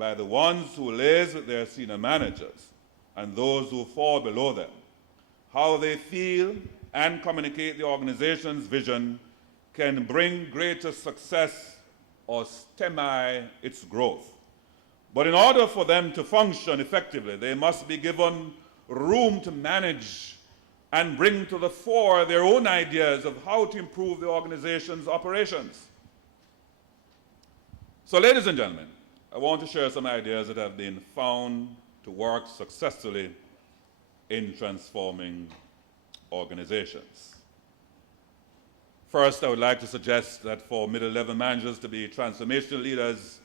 by the ones who liaise with their senior managers and those who fall below them. How they feel and communicate the organization's vision can bring greater success or stymie its growth. But in order for them to function effectively, they must be given room to manage and bring to the fore their own ideas of how to improve the organization's operations. So, ladies and gentlemen, I want to share some ideas that have been found to work successfully in transforming organizations. First, I would like to suggest that for middle-level managers to be transformational leaders,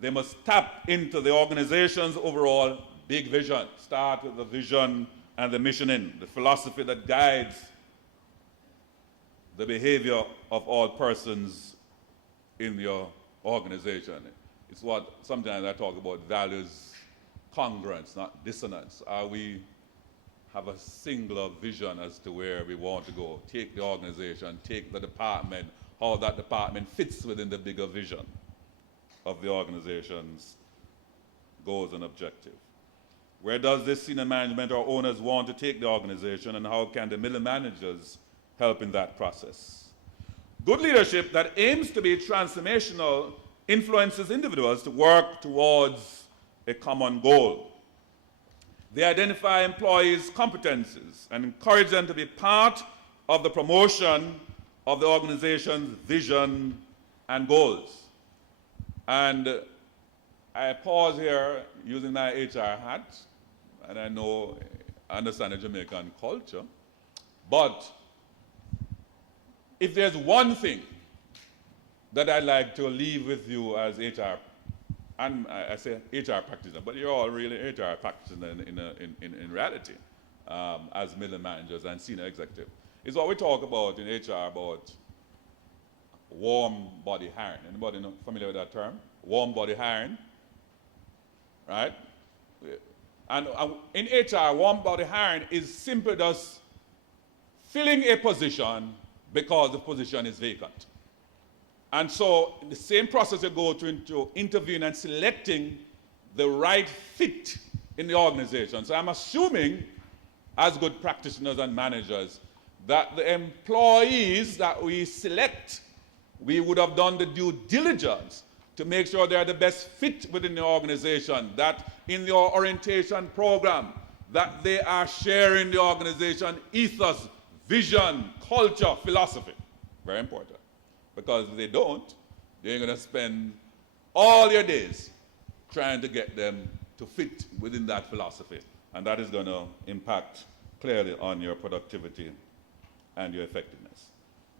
they must tap into the organization's overall big vision. Start with the vision and the missioning, the philosophy that guides the behavior of all persons in your organization. It's what sometimes I talk about values congruence, not dissonance. Are we have a singular vision as to where we want to go? Take the organization, take the department, how that department fits within the bigger vision of the organization's goals and objective. Where does this senior management or owners want to take the organization, and how can the middle managers help in that process? Good leadership that aims to be transformational influences individuals to work towards a common goal. They identify employees' competencies and encourage them to be part of the promotion of the organization's vision and goals. And I pause here using my HR hat, and I understand the Jamaican culture, but if there's one thing that I'd like to leave with you as HR, and I say HR practitioner, but you're all really HR practitioners in reality, as middle managers and senior executive, is what we talk about in HR about warm body hiring. Anybody familiar with that term? Warm body hiring, right? And in HR, warm body hiring is simply just filling a position because the position is vacant. And so the same process you go to into interviewing and selecting the right fit in the organization. So I'm assuming, as good practitioners and managers, that the employees that we select, we would have done the due diligence to make sure they are the best fit within the organization, that in your orientation program, that they are sharing the organization ethos, vision, culture, philosophy. Very important. Because if they don't, you're going to spend all your days trying to get them to fit within that philosophy. And that is going to impact clearly on your productivity and your effectiveness.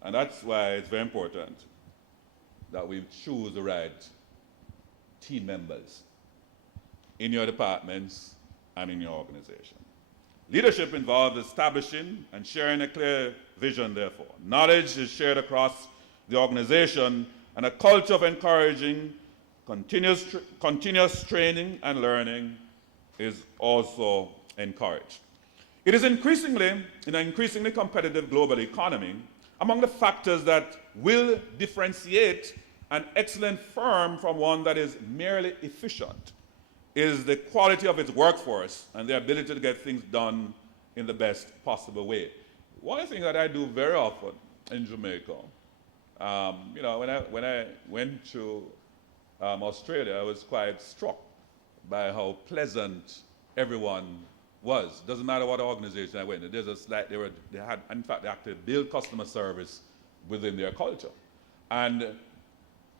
And that's why it's very important that we choose the right team members in your departments and in your organization. Leadership involves establishing and sharing a clear vision, therefore. Knowledge is shared across the organization, and a culture of encouraging continuous training and learning is also encouraged. It is in an increasingly competitive global economy, among the factors that will differentiate an excellent firm from one that is merely efficient is the quality of its workforce and the ability to get things done in the best possible way. One thing that I do very often in Jamaica, when I went to Australia, I was quite struck by how pleasant everyone was. Doesn't matter what organization I went to. There's just like they had to build customer service within their culture. And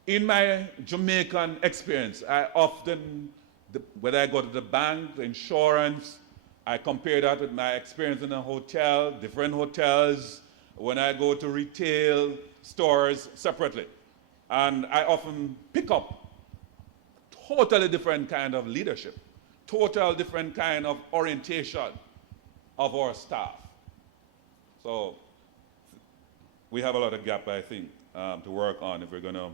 in my Jamaican experience, I often, when I go to the bank, the insurance, I compare that with my experience in a hotel, different hotels, when I go to retail stores separately. And I often pick up totally different kind of leadership, total different kind of orientation of our staff. So we have a lot of gap, I think, to work on if we're going to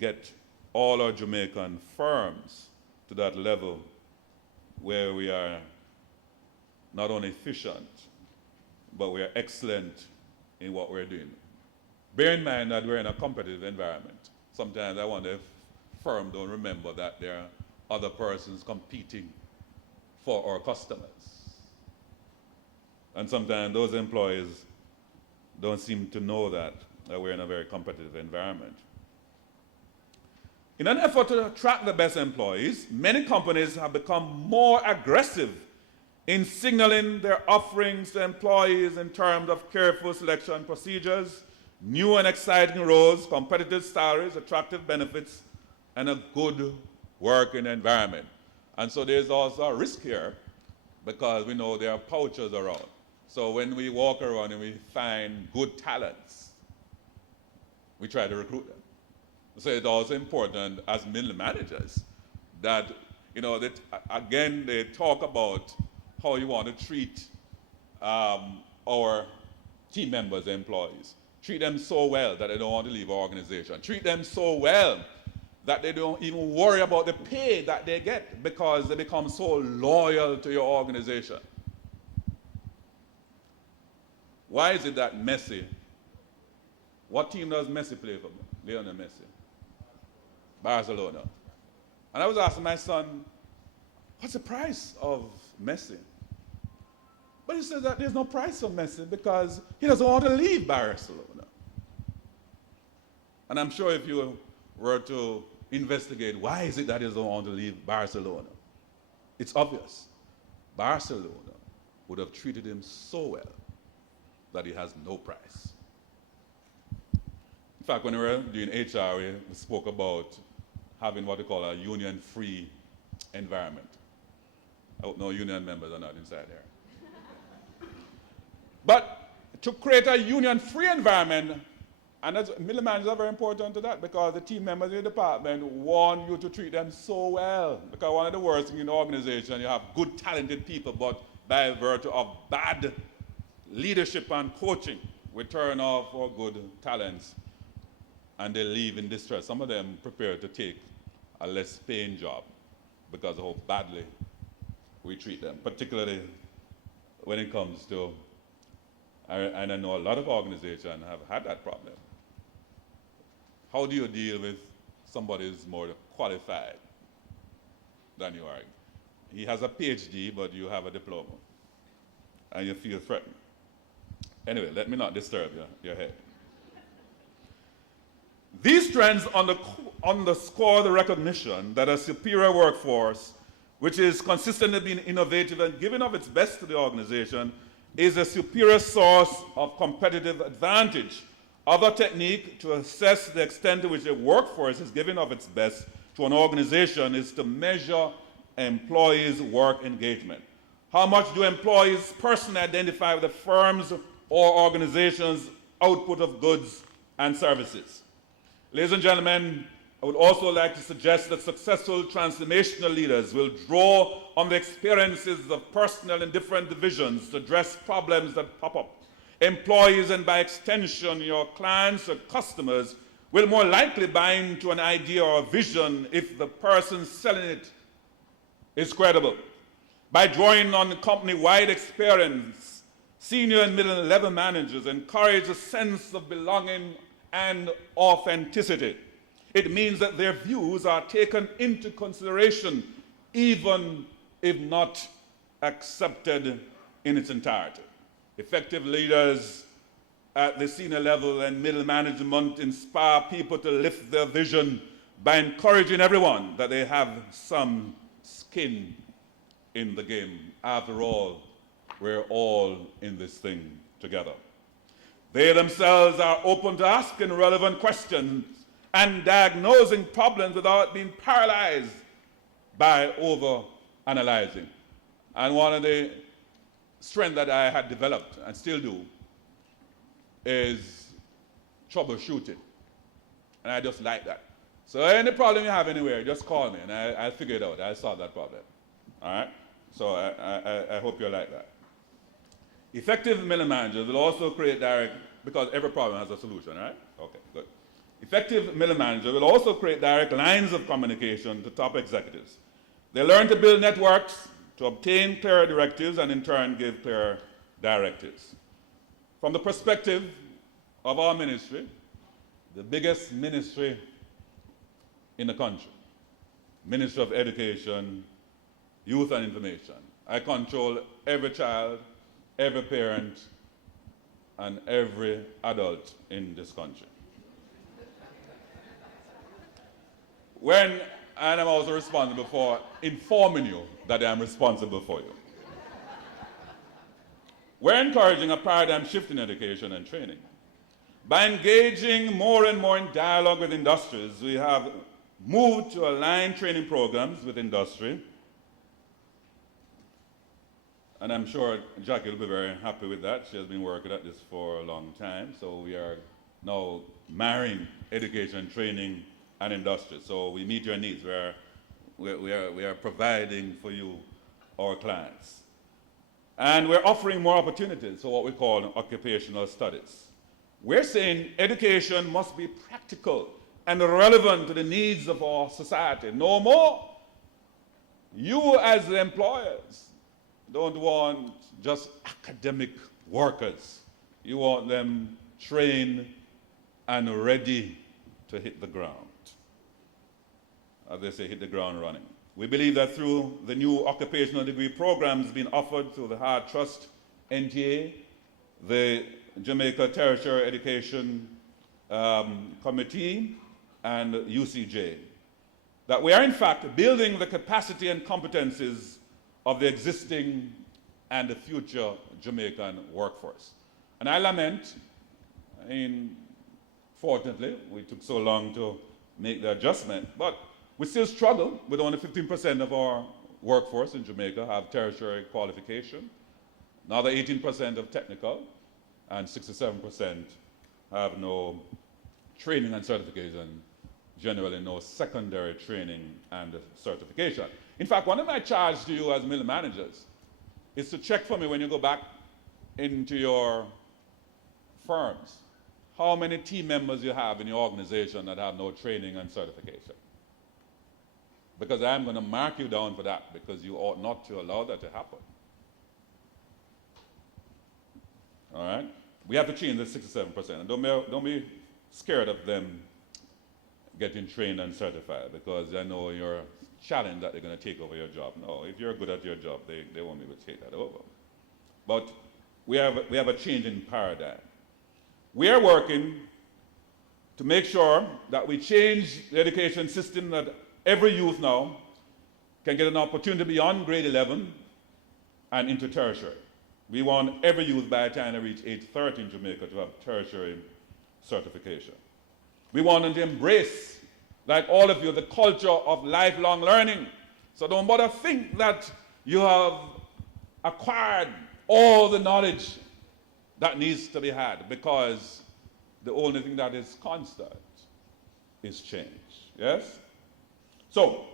get all our Jamaican firms to that level where we are not only efficient, but we are excellent in what we're doing. Bear in mind that we're in a competitive environment. Sometimes I wonder if firms don't remember that they're other persons competing for our customers. And sometimes those employees don't seem to know that we're in a very competitive environment. In an effort to attract the best employees, many companies have become more aggressive in signaling their offerings to employees in terms of careful selection procedures, new and exciting roles, competitive salaries, attractive benefits, and a good working environment. And so there's also a risk here because we know there are poachers around. So when we walk around and we find good talents, we try to recruit them. So it's also important as middle managers that, again, they talk about how you want to treat our team members, employees. Treat them so well that they don't want to leave our organization. Treat them so well that they don't even worry about the pay that they get because they become so loyal to your organization. Why is it that Messi, what team does Messi play for? Lionel Messi. Barcelona. And I was asking my son, what's the price of Messi? But he said that there's no price for Messi because he doesn't want to leave Barcelona. And I'm sure if you were to investigate why is it that he doesn't want to leave Barcelona, it's obvious. Barcelona would have treated him so well that he has no price. In fact, when we were doing HR, we spoke about having what we call a union-free environment. I hope no union members are not inside here. But to create a union-free environment, and as middle managers are very important to that because the team members in the department want you to treat them so well. Because one of the worst things in the organization, you have good, talented people, but by virtue of bad leadership and coaching, we turn off our good talents and they leave in distress. Some of them prepare to take a less paying job because of how badly we treat them, particularly when it comes to, and I know a lot of organizations have had that problem. How do you deal with somebody who's more qualified than you are? He has a PhD, but you have a diploma, and you feel threatened. Anyway, let me not disturb your head. These trends underscore the recognition that a superior workforce, which is consistently being innovative and giving of its best to the organization, is a superior source of competitive advantage. Other technique to assess the extent to which a workforce is giving of its best to an organization is to measure employees' work engagement. How much do employees personally identify with the firm's or organization's output of goods and services? Ladies and gentlemen, I would also like to suggest that successful transformational leaders will draw on the experiences of personnel in different divisions to address problems that pop up. Employees, and by extension your clients or customers, will more likely buy into an idea or a vision if the person selling it is credible. By drawing on company-wide experience, senior and middle-level managers encourage a sense of belonging and authenticity. It means that their views are taken into consideration, even if not accepted in its entirety. Effective leaders at the senior level and middle management inspire people to lift their vision by encouraging everyone that they have some skin in the game. After all, we're all in this thing together. They themselves are open to asking relevant questions and diagnosing problems without being paralyzed by over-analyzing. And one of the strengths that I had developed and still do is troubleshooting. And I just like that. So any problem you have anywhere, just call me and I'll figure it out. I'll solve that problem. All right? So I hope you like that. Effective middle managers will also create direct, because every problem has a solution, right? Okay, good. Effective middle managers will also create direct lines of communication to top executives. They learn to build networks to obtain clear directives and in turn give clear directives. From the perspective of our ministry, the biggest ministry in the country, Minister of Education, Youth and Information. I control every child, every parent, and every adult in this country. And I'm also responsible for informing you that I'm responsible for you. We're encouraging a paradigm shift in education and training. By engaging more and more in dialogue with industries, we have moved to align training programs with industry. And I'm sure Jackie will be very happy with that. She has been working at this for a long time. So we are now marrying education and training and industry. So we meet your needs. We are providing for you, our clients. And we're offering more opportunities for what we call occupational studies. We're saying education must be practical and relevant to the needs of our society. No more. You as the employers don't want just academic workers. You want them trained and ready to hit the ground. As they say, hit the ground running. We believe that through the new occupational degree programs being offered through the Hard Trust, NTA, the Jamaica Tertiary Education Committee, and UCJ, that we are in fact building the capacity and competencies of the existing and the future Jamaican workforce. And I lament, fortunately, we took so long to make the adjustment, but we still struggle with only 15% of our workforce in Jamaica have tertiary qualification, another 18% of technical, and 67% have no training and certification, generally no secondary training and certification. In fact, one of my charges to you as mill managers is to check for me when you go back into your firms, how many team members you have in your organization that have no training and certification. Because I'm going to mark you down for that, because you ought not to allow that to happen. All right? We have to change the 67%. And don't be scared of them getting trained and certified, because I know you're challenged that they're going to take over your job. No, if you're good at your job, they won't be able to take that over. But we have a change in paradigm. We are working to make sure that we change the education system, that every youth now can get an opportunity beyond grade 11 and into tertiary. We want every youth by the time they reach age 30 in Jamaica to have tertiary certification. We want them to embrace, like all of you, the culture of lifelong learning. So don't bother think that you have acquired all the knowledge that needs to be had, because the only thing that is constant is change. Yes? So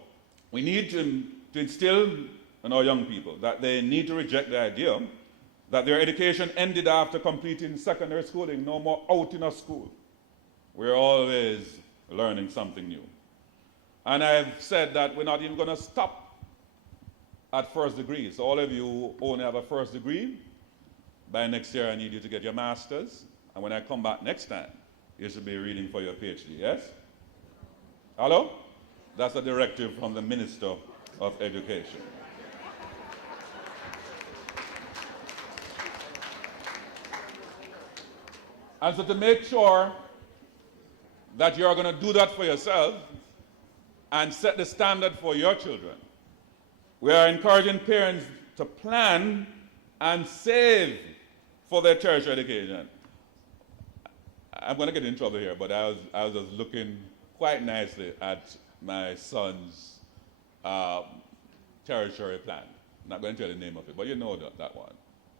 we need to instill in our young people that they need to reject the idea that their education ended after completing secondary schooling, no more out in a school. We're always learning something new. And I've said that we're not even going to stop at first degree. So all of you who only have a first degree, by next year I need you to get your master's. And when I come back next time, you should be reading for your PhD, yes? Hello? That's a directive from the Minister of Education. And so to make sure that you're going to do that for yourself and set the standard for your children, we are encouraging parents to plan and save for their tertiary education. I'm going to get in trouble here, but I was just looking quite nicely at my son's tertiary plan. I'm not going to tell you the name of it, but you know that one.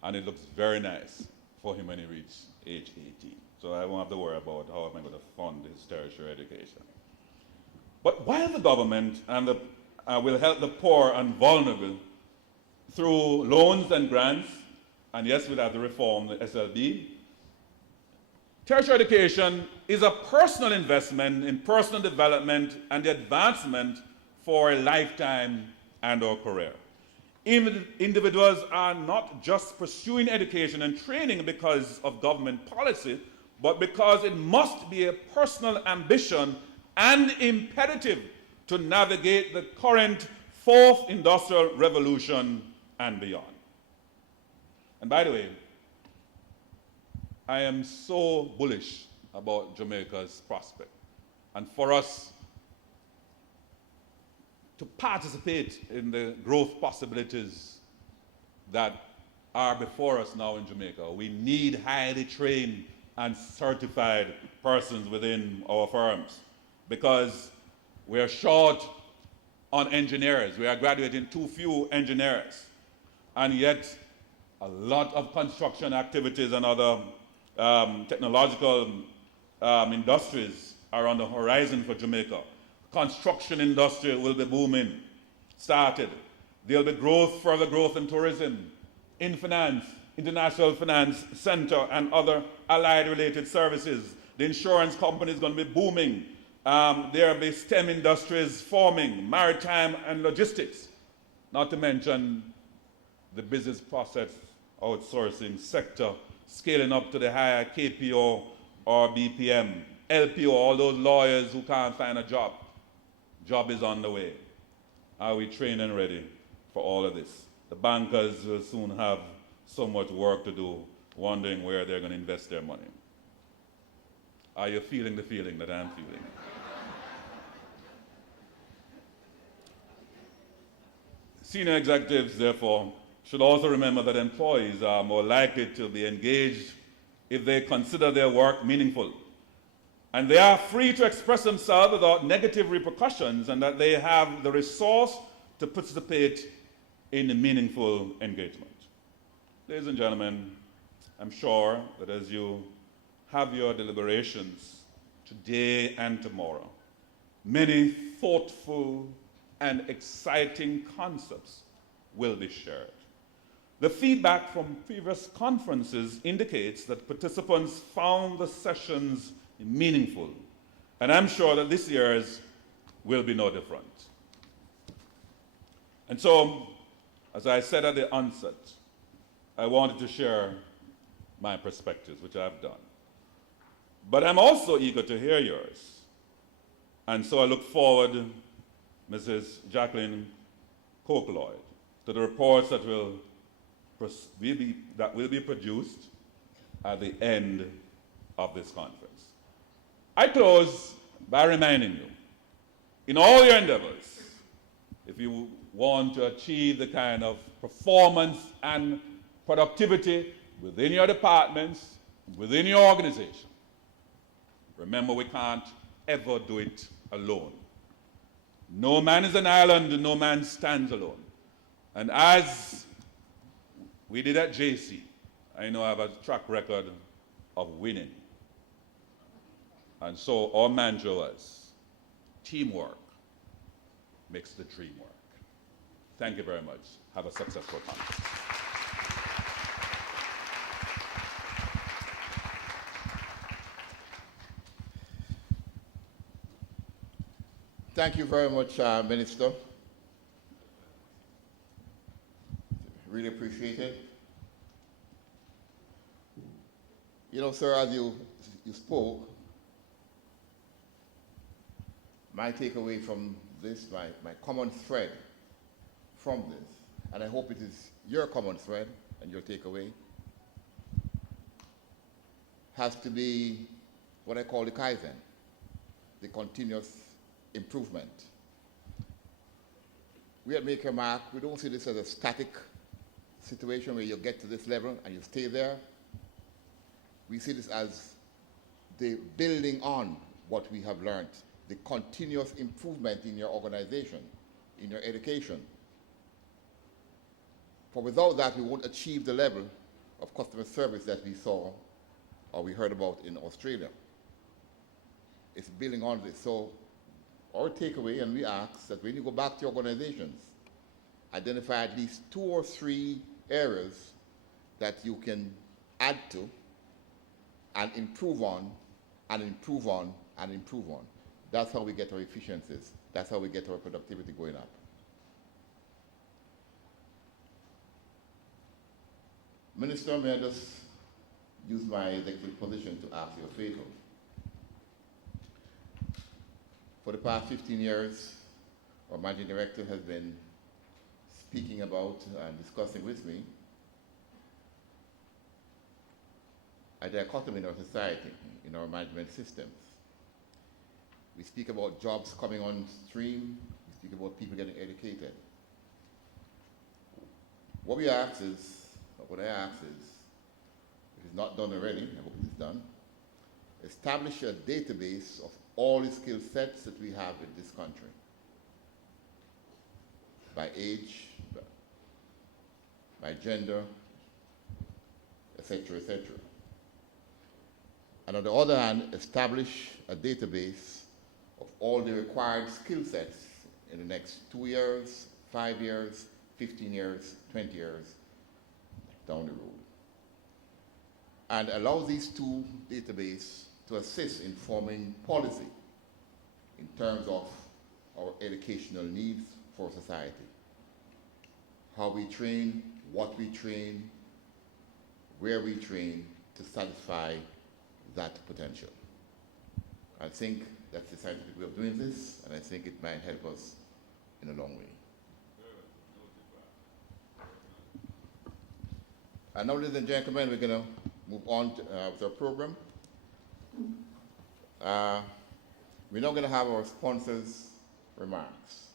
And it looks very nice for him when he reaches age 18. So I won't have to worry about how am I going to fund his tertiary education. But while the government will help the poor and vulnerable through loans and grants, and yes, we'll have to reform the SLB, tertiary education is a personal investment in personal development and the advancement for a lifetime and or career. Individuals are not just pursuing education and training because of government policy, but because it must be a personal ambition and imperative to navigate the current fourth industrial revolution and beyond. And by the way, I am so bullish about Jamaica's prospect. And for us to participate in the growth possibilities that are before us now in Jamaica, we need highly trained and certified persons within our firms, because we are short on engineers. We are graduating too few engineers. And yet, a lot of construction activities and other technological industries are on the horizon for Jamaica. Construction industry will be booming, started. There'll be growth, further growth in tourism, in finance, international finance center, and other allied related services. The insurance company is going to be booming. There will be STEM industries forming, maritime and logistics, not to mention the business process outsourcing sector, scaling up to the higher KPO or BPM, LPO, all those lawyers who can't find a job. Job is on the way. Are we trained and ready for all of this? The bankers will soon have so much work to do, wondering where they're going to invest their money. Are you feeling the feeling that I'm feeling? Senior executives, therefore, should also remember that employees are more likely to be engaged if they consider their work meaningful. And they are free to express themselves without negative repercussions, and that they have the resource to participate in a meaningful engagement. Ladies and gentlemen, I'm sure that as you have your deliberations today and tomorrow, many thoughtful and exciting concepts will be shared. The feedback from previous conferences indicates that participants found the sessions meaningful, and I'm sure that this year's will be no different. And so, as I said at the onset, I wanted to share my perspectives, which I've done. But I'm also eager to hear yours. And so I look forward, Mrs. Jacqueline Coke-Lloyd, to the reports that will be produced at the end of this conference. I close by reminding you, in all your endeavors, if you want to achieve the kind of performance and productivity within your departments, within your organization, remember we can't ever do it alone. No man is an island, no man stands alone. And as we did at JC, I know I have a track record of winning. And so our mantra was, teamwork makes the dream work. Thank you very much. Have a successful conference. Thank you very much, Minister. Really appreciate it. You know, sir, as you spoke, my takeaway from this, my common thread from this, and I hope it is your common thread and your takeaway, has to be what I call the Kaizen, the continuous improvement. We at Make Your Mark, we don't see this as a static situation where you get to this level and you stay there. We see this as the building on what we have learned, the continuous improvement in your organization, in your education. For without that, we won't achieve the level of customer service that we saw or we heard about in Australia. It's building on this. So our takeaway, and we ask that when you go back to your organizations, identify at least 2 or 3 areas that you can add to and improve on and improve on and improve on. That's how we get our efficiencies. That's how we get our productivity going up. Minister, may I just use my executive position to ask you a favor? For the past 15 years, our managing director has been speaking about and discussing with me, a dichotomy in our society, in our management systems. We speak about jobs coming on stream, we speak about people getting educated. What I ask is, if it's not done already, I hope it's done, establish a database of all the skill sets that we have in this country, by age, by gender, etc., etc. And on the other hand, establish a database of all the required skill sets in the next 2 years, 5 years, 15 years, 20 years down the road. And allow these two databases to assist in forming policy in terms of our educational needs for society. How we train, what we train, where we train to satisfy that potential. I think that's the scientific way of doing this, and I think it might help us in a long way. And now, ladies and gentlemen, we're going to move on with our program. We're now going to have our sponsors' remarks.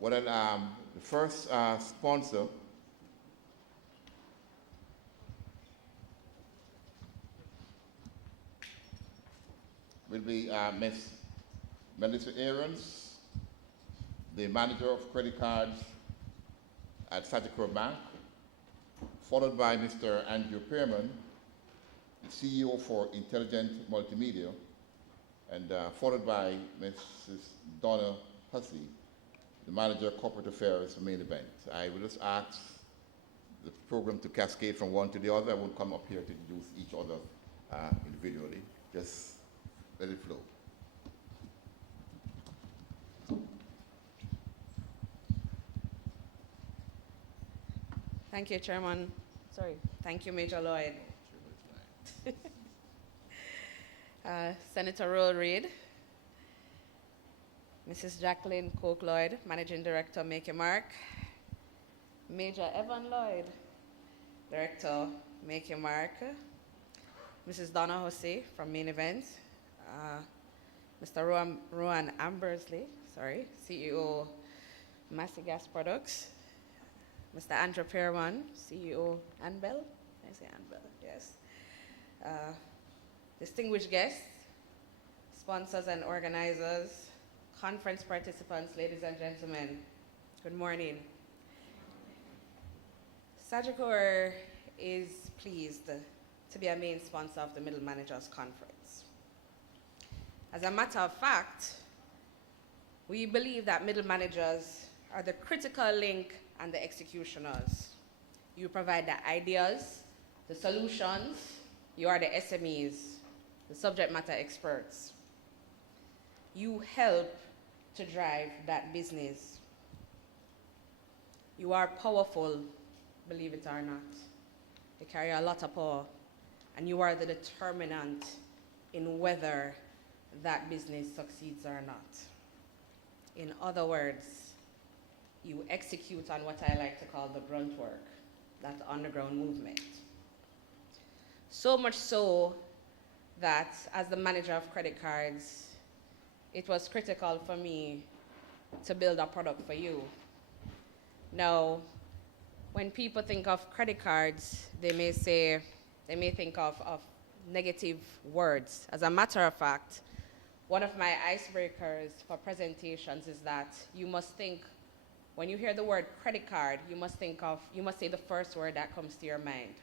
The first sponsor will be Ms. Melissa Aarons, the manager of credit cards at Sagicor Bank, followed by Mr. Andrew Pearman, the CEO for Intelligent Multimedia, and followed by Mrs. Donna Hussey, the manager of corporate affairs for Main Event. I will just ask the program to cascade from one to the other. I won't come up here to introduce each other individually. Just let it flow. Thank you, Chairman. Sorry. Thank you, Major Lloyd. Senator Ruel Reid, Mrs. Jacqueline Coke Lloyd, Managing Director, Make Your Mark, Major Evan Lloyd, Director, Make Your Mark, Mrs. Donna Hussey from Main Event, Mr. Rowan Ambersley, CEO, Massey Gas Products, Mr. Andrew Pearman, CEO, Anbel. I say Anbel, yes. Distinguished guests, sponsors and organizers, conference participants, ladies and gentlemen, good morning. Sagicor is pleased to be a main sponsor of the Middle Managers Conference. As a matter of fact, we believe that middle managers are the critical link and the executioners. You provide the ideas, the solutions, you are the SMEs, the subject matter experts. You help to drive that business. You are powerful, believe it or not. You carry a lot of power, and you are the determinant in whether that business succeeds or not. In other words, you execute on what I like to call the grunt work, that underground movement. So much so that as the manager of credit cards, it was critical for me to build a product for you. Now, when people think of credit cards, they may think of negative words. As a matter of fact, one of my icebreakers for presentations is that you must think, when you hear the word credit card, you must say the first word that comes to your mind.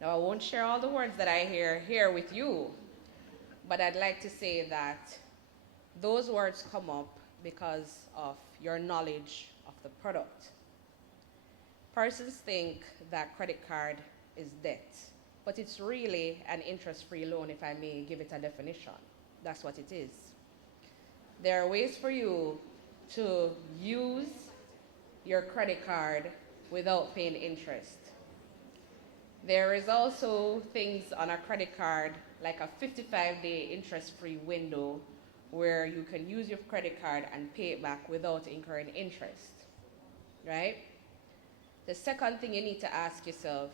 Now, I won't share all the words that I hear here with you, but I'd like to say that those words come up because of your knowledge of the product. Persons think that credit card is debt, but it's really an interest-free loan, if I may give it a definition. That's what it is. There are ways for you to use your credit card without paying interest. There is also things on a credit card like a 55-day interest-free window where you can use your credit card and pay it back without incurring interest, right? The second thing you need to ask yourself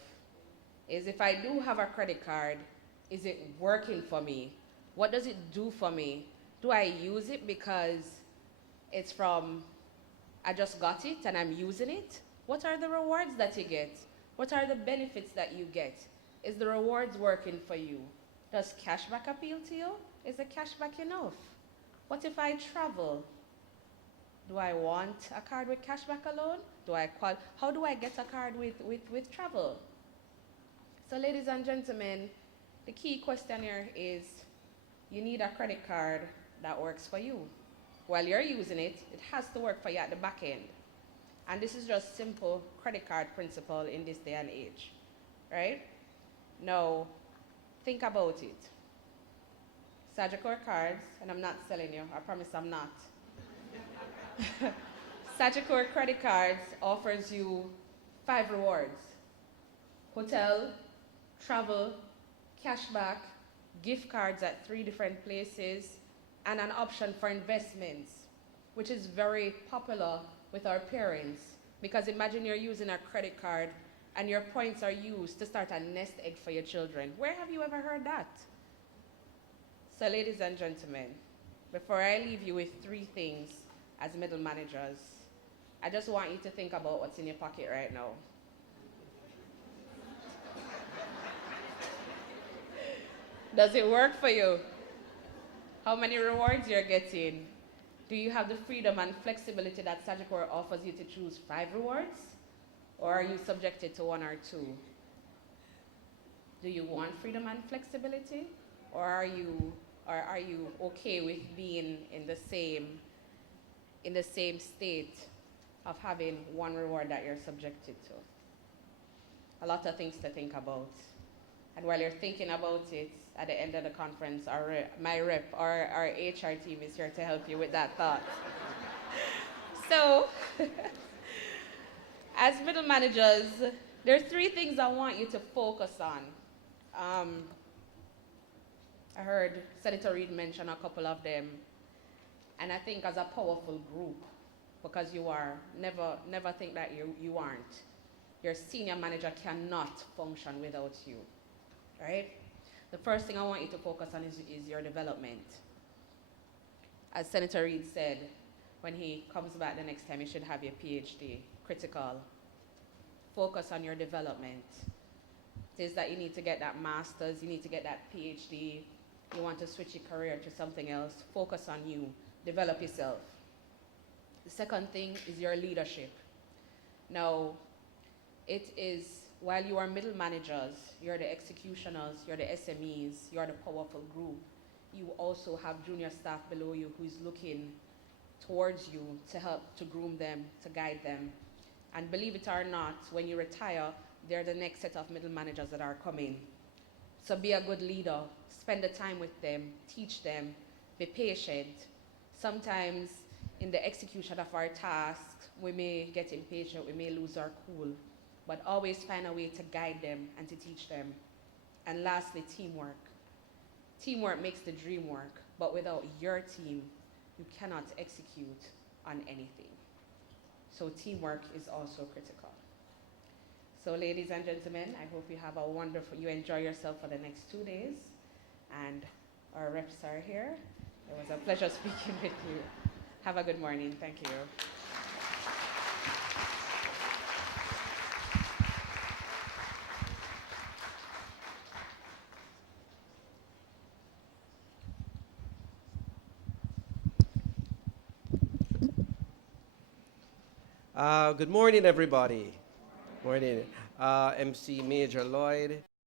is, if I do have a credit card, is it working for me? What does it do for me? Do I use it because it's from, I just got it and I'm using it? What are the rewards that you get? What are the benefits that you get? Is the rewards working for you? Does cashback appeal to you? Is the cashback enough? What if I travel? Do I want a card with cashback alone? How do I get a card with travel? So ladies and gentlemen, the key question here is, you need a credit card that works for you. While you're using it, it has to work for you at the back end. And this is just simple credit card principle in this day and age, right? Now, think about it. Sagicor cards, and I'm not selling you, I promise I'm not. Sagicor credit cards offers you 5 rewards: hotel, travel, cashback, gift cards at 3 different places, and an option for investments, which is very popular with our parents. Because imagine you're using a credit card and your points are used to start a nest egg for your children. Where have you ever heard that? So ladies and gentlemen, before I leave you with 3 things as middle managers, I just want you to think about what's in your pocket right now. Does it work for you? How many rewards you're getting? Do you have the freedom and flexibility that Sagicor offers you to choose 5 rewards? Or are you subjected to 1 or 2? Do you want freedom and flexibility? Or are you okay with being in the same state of having 1 reward that you're subjected to? A lot of things to think about. And while you're thinking about it, at the end of the conference, my rep, our HR team is here to help you with that thought. So, as middle managers, there are 3 things I want you to focus on. I heard Senator Reid mention a couple of them, and I think as a powerful group, because you are, never think that you aren't. Your senior manager cannot function without you, right? The first thing I want you to focus on is your development. As Senator Reid said, when he comes back the next time, you should have your PhD, critical. Focus on your development. It is that you need to get that master's, you need to get that PhD, you want to switch your career to something else, focus on you, develop yourself. The second thing is your leadership. Now, it is, while you are middle managers, you're the executioners, you're the SMEs, you're the powerful group, you also have junior staff below you who is looking towards you to help to groom them, to guide them. And believe it or not, when you retire, they're the next set of middle managers that are coming. So be a good leader, spend the time with them, teach them, be patient. Sometimes in the execution of our tasks, we may get impatient, we may lose our cool, but always find a way to guide them and to teach them. And lastly, teamwork. Teamwork makes the dream work, but without your team, you cannot execute on anything. So teamwork is also critical. So ladies and gentlemen, I hope you enjoy yourself for the next 2 days. And our reps are here. It was a pleasure speaking with you. Have a good morning. Thank you. Good morning, everybody. Morning. MC Major Lloyd.